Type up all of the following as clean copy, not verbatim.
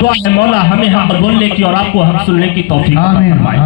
مولا ہمیں حق بولنے کی اور آپ کو حق سننے کی توفیق عطا فرمائے۔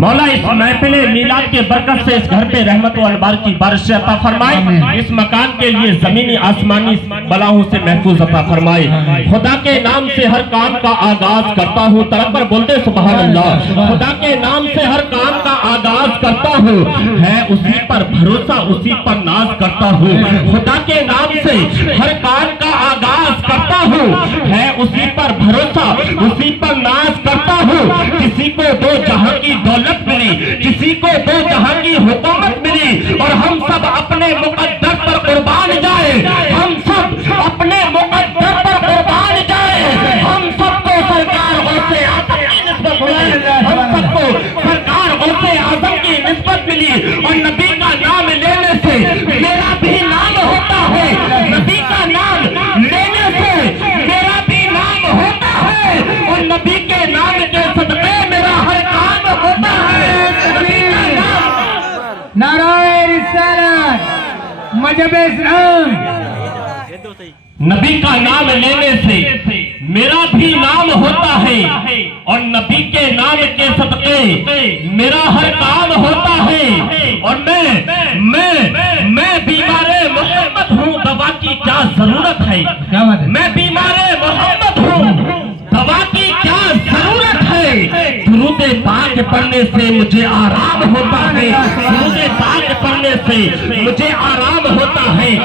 مولا اس محفل میلاد کے برکت سے اس گھر پہ رحمت و انوار کی بارش عطا فرمائے، اس مکان کے لیے زمینی آسمانی بلاؤں سے محفوظ عطا فرمائے۔ خدا کے نام سے ہر کام کا آغاز کرتا ہوں، طرف پر بولتے سبحان اللہ۔ خدا کے نام سے ہر کام کا آغاز کرتا ہوں، ہے اسی پر بھروسہ اسی پر ناز کرتا ہوں۔ خدا کے نام سے ہر کام کا آغاز کرتا ہوں، ہے اسی پر بھروسہ اسی پر ناز کرتا ہوں۔ کسی کو دو جہاں کی دولت ملی، کسی کو دو جہاں کی حکومت ملی، اور ہم سب اپنے مقدر پر قربان جائے، ہم سب اپنے مقدر پر قربان جائے۔ ہم سب کو سرکار غوث اعظم کی نسبت ملی، ہم سب کو سرکار غوث اعظم کی نسبت ملی، اور نبی کا نام لینے سے میرا بھی نام ہوتا ہے، نبی کا نام لینے سے میرا بھی نام ہوتا ہے، اور نبی کے نام کے صدقے میرا ہر کام ہوتا ہے۔ نبی کا نام نعرہ رسالت، مذہب اسلام۔ نبی کا نام لینے سے میرا بھی نام ہوتا ہے، اور نبی کے نام کے صدقے میرا ہر کام ہوتا ہے، اور میں بیمار محمد ہوں، دوا کی کیا ضرورت ہے؟ میں بیمار محمد ہوں، دوا کی کیا ضرورت ہے؟ درود پاک پڑھنے سے مجھے آرام ہوتا ہے، درود پاک پڑھنے سے مجھے آرام ہوتا ہے۔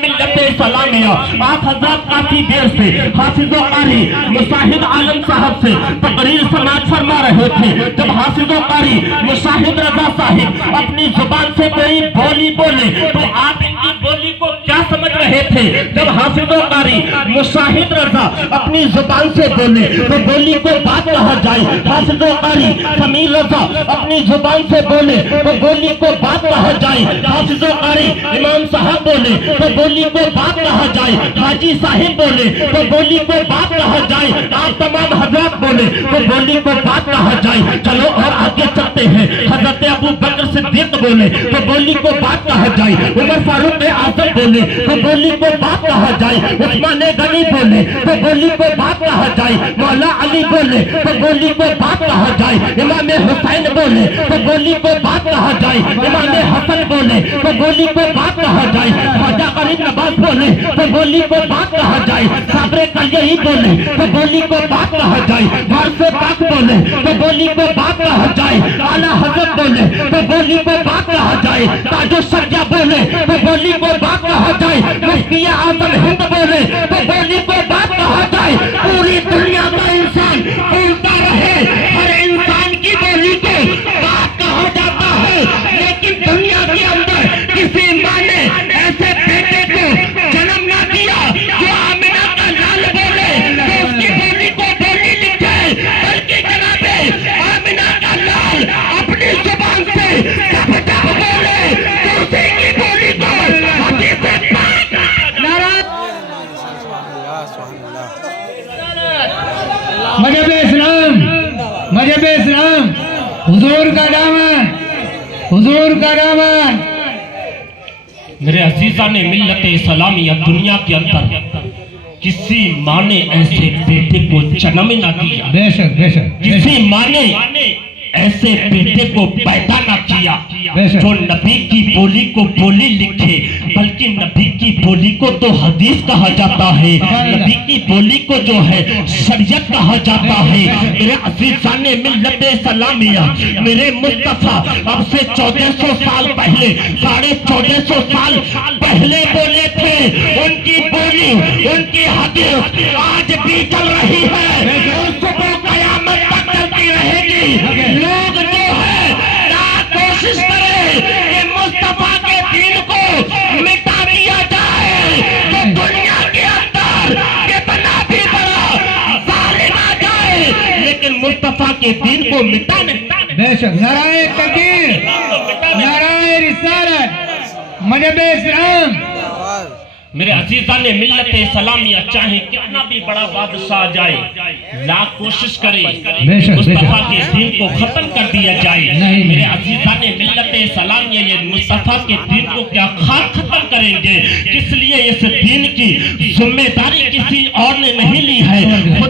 ملت اسلامیہ آپ حضرات کافی دیر سے حافظ و قاری مشاہد عالم صاحب سے تقریر سماعت فرما رہے تھے۔ جب حافظ و قاری مشاہد رضا صاحب اپنی زبان سے کوئی بولی بولے تو آپ ان کی بولی کو کیا سمجھ رہے تھے؟ جب حافظ و قاری مشاہد رضا اپنی زبان سے بولے تو بولی کو بات کہا جائے، حافظ و قاری سمیع رضا اپنی زبان سے بولے تو بولی کو بات کہا جائے، حافظ و قاری امام صاحب بولے تو بولی کو بات کہا جائے، حاجی صاحب بولے تو بولی کو بات کہا جائے، آپ تمام حضرات بولے تو بولی کو بات کہا جائے۔ چلو اور آگے چلتے ہیں، حضرت ابو بکر صدیق بولے تو بولی کو بات کہا جائے، عمر فاروق اعظم بولے تو بولی کو بات کہا جائے، عثمان غنی بولے تو بولی کو بات کہا جائے، مولا علی بولے تو بولی کو بات کہا جائے، امام حسین بولے تو بولی کو بات کہا جائے، امام حسن بولے تو بولی کو بات کہا جائے، خواجہ غریب نواز بولے تو بولی کو بات کہا جائے، صابر کلیہی بولے تو بولی کو بات کہا جائے، غوث پاک بولے تو بولی کو بات کہا جائے، اعلیٰ حضرت بولے تو بولی کو بات کہا جائے، تاج الشریعہ بولے تو بولی کو بات کہا جائے، مفتی اعظم ہند بولے تو بولی کو بات کہا جائے۔ پوری دنیا کا انسان بولتا رہے، ہر انسان کی بولی کو بات کہا جاتا ہے، لیکن دنیا کے اندر کسی ماں نے ایسے بیٹے کو جنم نہ دیا جو آمنہ کا لال بولے تو اس کی بولی کو بولی لکھے، بلکہ جناب آمنہ کا لال اپنی زبان سے جب بولے تو اسی کی بولی کو حدیث پاک مذہب اسلام، مذہب اسلام، حضور کا دامن، حضور کا دامن۔ میرے عزیزان ملت اسلامیہ، دنیا کے اندر کسی ماں نے ایسے بیٹے کو جنم نہ دیا، بے شک بے شک، کسی ماں نے ایسے بیٹے کو پیدا نہ کیا جو نبی کی بولی کو بولی لکھے، بلکہ نبی کی بولی کو تو حدیث کہا جاتا ہے، نبی کی بولی کو جو ہے شریعت کہا جاتا ہے۔ میرے عزیزان ملت اسلامیہ، میرے مصطفیٰ اب سے 1400 سال پہلے، 1450 سال پہلے بولے تھے، ان کی بولی ان کی حدیث آج بھی چل رہی ہے، صبح قیامت تک چلتی رہے گی۔ لوگ جو ہے کوشش کریں کہ مصطفیٰ کے دین کو مٹا دیا جائے تو دنیا کے اندر کتنا بھی بڑا ظالم آ جائے لیکن مصطفیٰ کے دین کو مٹا نہیں۔ بے شک، نعرہ تکبیر، نعرہ رسالت، مذہب اسلام۔ میرے عزیزان ملت اسلامیہ، چاہے کتنا بھی بڑا بادشاہ جائے، لاکھ کوشش کرے مصطفیٰ کے دین کو ختم کر دیا جائے۔ میرے عزیزان ملت اسلامیہ، یہ مصطفیٰ کے دین کو کیا خاک ختم کریں گے؟ اس لیے اس دین کی ذمہ داری کسی اور نے نہیں لی ہے، خود